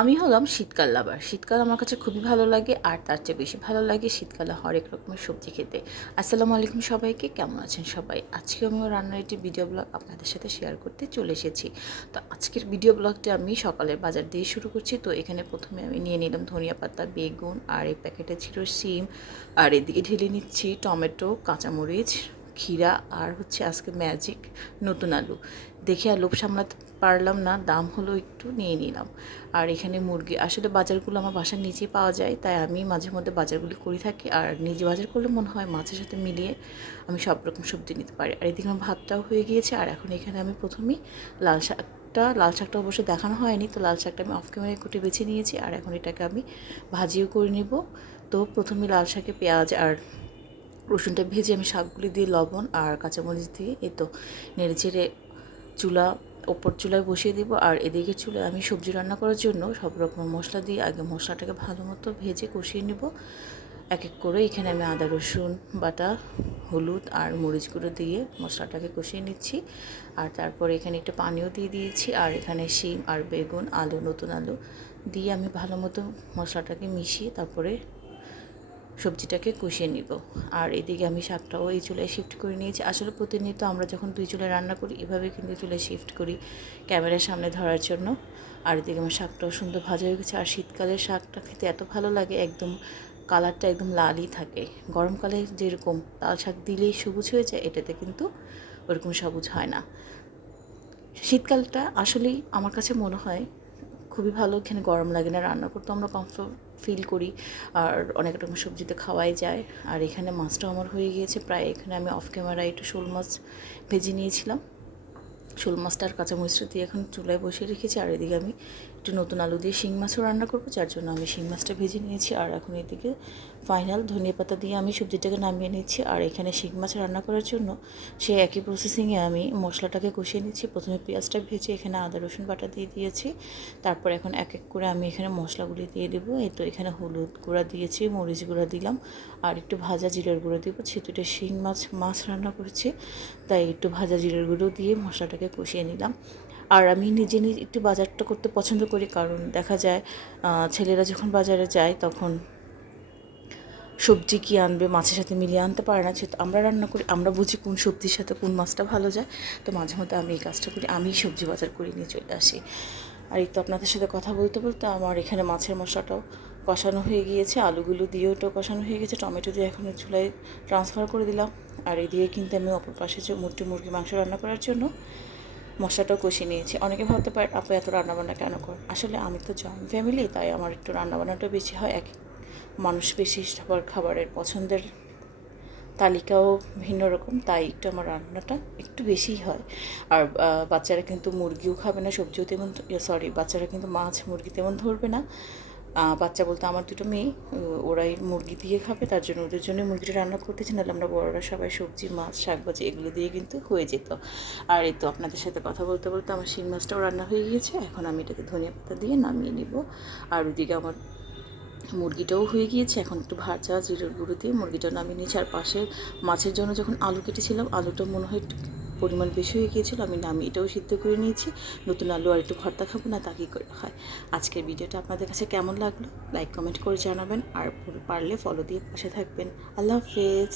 আমি হলাম শীতকাল লাভার। শীতকাল আমার কাছে খুবই ভালো লাগে, আর তার চেয়ে বেশি ভালো লাগে শীতকালে হরেক রকমের সবজি খেতে। আসসালামু আলাইকুম সবাইকে, কেমন আছেন সবাই? আজকে আমি আমার রান্নার একটি ভিডিও ব্লগ আপনাদের সাথে শেয়ার করতে চলে এসেছি। তো আজকের ভিডিও ব্লগটা আমি সকালের বাজার দিয়ে শুরু করছি। তো এখানে প্রথমে আমি নিয়ে নিলাম ধনিয়া পাতা, বেগুন, আর এই প্যাকেটে ছিল শিম, আর এদিকে ঢেলে নিচ্ছি টমেটো, কাঁচামরিচ, ক্ষীরা, আর হচ্ছে আজকে ম্যাজিক নতুন আলু। দেখে আর লোভ সামলাতে পারলাম না, দাম হলো একটু, নিয়ে নিলাম। আর এখানে মুরগি, আসলে বাজারগুলো আমার বাসার নিচেই পাওয়া যায়, তাই আমি মাঝে মধ্যে বাজারগুলি করে থাকি। আর নিজে বাজার করলে মনে হয় মাছের সাথে মিলিয়ে আমি সব রকম সবজি নিতে পারি। আর এদিকে আমার ভাতটাও হয়ে গিয়েছে। আর এখন এখানে আমি প্রথমেই লাল শাকটা অবশ্য দেখানো হয়নি, তো লাল শাকটা আমি অফ ক্যামেরায় কুটে বেছে নিয়েছি। আর এখন এটাকে আমি ভাজিও করে নিব। তো প্রথমে লাল শাকে পেঁয়াজ আর রসুনটা ভেজে আমি শাকগুলি দিয়ে লবণ আর কাঁচামরিচ দিয়ে এই তো নেড়েচেড়ে চুলা ওপর চুলায় বসিয়ে দিব। আর এদিকে চুলায় আমি সবজি রান্না করার জন্য সব রকম মশলা দিয়ে আগে মশলাটাকে ভালো মতো ভেজে কষিয়ে নেব এক এক করে। এখানে আমি আদা রসুন বাটা, হলুদ আর মরিচ গুঁড়ো দিয়ে মশলাটাকে কষিয়ে নিচ্ছি। আর তারপরে এখানে একটু পানিও দিয়ে দিয়েছি। আর এখানে শিম আর বেগুন, আলু, নতুন আলু দিয়ে আমি ভালো মতো মশলাটাকে মিশিয়ে তারপরে সবজিটাকে কষিয়ে নিব। আর এদিকে আমি শাকটাও এই চুলায় শিফট করে নিয়েছি। আসলে প্রতিনিয়ত আমরা যখন দুই চুলায় রান্না করি এভাবে কিন্তু চুলায় শিফট করি ক্যামেরার সামনে ধরার জন্য। আর এদিকে আমার শাকটাও সুন্দর ভাজা হয়ে গেছে। আর শীতকালের শাকটা খেতে এত ভালো লাগে, একদম কালারটা একদম লালই থাকে। গরমকালে যেরকম লাল শাক দিলেই সবুজ হয়ে যায়, এটাতে কিন্তু ওরকম সবুজ হয় না। শীতকালটা আসলেই আমার কাছে মনে হয় খুবই ভালো। এখানে গরম লাগে না, রান্না করতে আমরা কমফোর্ট ফিল করি, আর অনেক রকম সবজিতে খাওয়াই যায়। আর এখানে মাছটাও আমার হয়ে গিয়েছে প্রায়। এখানে আমি অফ ক্যামেরায় একটু শোল মাছ ভেজে নিয়েছিলাম। শোল মাছটা আর কাঁচামরিচটা দিয়ে এখন চুলায় বসিয়ে রেখেছি। আর এদিকে আমি একটু নতুন আলু দিয়ে শিং মাছও রান্না করবো, যার জন্য আমি শিং মাছটা ভেজে নিয়েছি। আর এখন এদিকে ফাইনাল ধনিয়া পাতা দিয়ে আমি সবজিটাকে নামিয়ে নিচ্ছি। আর এখানে শিং মাছ রান্না করার জন্য সেই একই প্রসেসিংয়ে আমি মশলাটাকে কষিয়ে নিচ্ছি। প্রথমে পেঁয়াজটা ভেজে এখানে আদা রসুন বাটা দিয়ে দিয়েছি। তারপর এখন এক এক করে আমি এখানে মশলাগুলি দিয়ে দেবো। এই তো এখানে হলুদ গুঁড়া দিয়েছি, মরিচ গুঁড়া দিলাম, আর একটু ভাজা জিরার গুঁড়ো দেবো। যেহেতু এটা শিং মাছ রান্না করছি, তাই একটু ভাজা জিরার গুঁড়ো দিয়ে মশলাটাকে কষিয়ে নিলাম। আর আমি নিজে একটু বাজারটা করতে পছন্দ করি, কারণ দেখা যায় ছেলেরা যখন বাজারে যায় তখন সবজি কী আনবে মাছের সাথে মিলিয়ে আনতে পারে না। যেহেতু আমরা রান্না করি, আমরা বুঝি কোন সবজির সাথে কোন মাছটা ভালো যায়। তো মাঝে মধ্যে আমি এই কাজটা করি, আমি সবজি বাজার করে নিয়ে চলে আসি। আর এই তো আপনাদের সাথে কথা বলতে বলতে আমার এখানে মাছের মশলাটাও কষানো হয়ে গিয়েছে, আলুগুলো দিয়েও ওটাও কষানো হয়ে গেছে, টমেটো দিয়ে এখন চুলায় ট্রান্সফার করে দিলাম। আর এদিকে কিন্তু আমি অপর পাশে যে মুরগি মাংস রান্না করার জন্য মশলাটাও কষিয়ে নিয়েছি। অনেকে ভাবতে পারে আপু এত রান্নাবান্না কেন কর? আসলে আমি তো জয়েন্ট ফ্যামিলি, তাই আমার একটু রান্নাবান্নাটা বেশি হয়। এক মানুষ বেশি খাবারের পছন্দের তালিকাও ভিন্ন রকম, তাই একটু আমার রান্নাটা একটু বেশিই হয়। আর বাচ্চারা কিন্তু মুরগিও খাবে না, সবজিও তেমন, বাচ্চারা কিন্তু মাছ মুরগি তেমন ধরবে না। বাচ্চা বলতে আমার দুটো মেয়ে, ওরাই মুরগি দিয়ে খাবে, তার জন্য ওদের জন্য মুরগিটা রান্না করতেছি। নাহলে আমরা বড়রা সবাই সবজি, মাছ, শাকভাজি এগুলো দিয়ে কিন্তু হয়ে যেত। আর এই তো আপনাদের সাথে কথা বলতে বলতে আমার শিং মাছটাও রান্না হয়ে গিয়েছে। এখন আমি এটাকে ধনিয়া পাতা দিয়ে নামিয়ে নিব। আর ওইদিকে আমার মুরগিটাও হয়ে গিয়েছে। এখন একটু ভাজা জিরের গুঁড়ো দিয়ে মুরগিটা নামিয়ে নিয়েছি। আর পাশে মাছের জন্য যখন আলু কেটেছিলাম, আলুটা মনে হয় একটু পরিমাণ বেশি হয়ে গিয়েছিলো, আমি নামিয়ে এটাও সিদ্ধ করে নিয়েছি। নতুন আলু আর একটু ভর্তা খাবো না, তা কী করে হয়। আজকের ভিডিওটা আপনাদের কাছে কেমন লাগলো লাইক কমেন্ট করে জানাবেন, আর পারলে ফলো দিয়ে পাশে থাকবেন। আল্লাহ হাফেজ।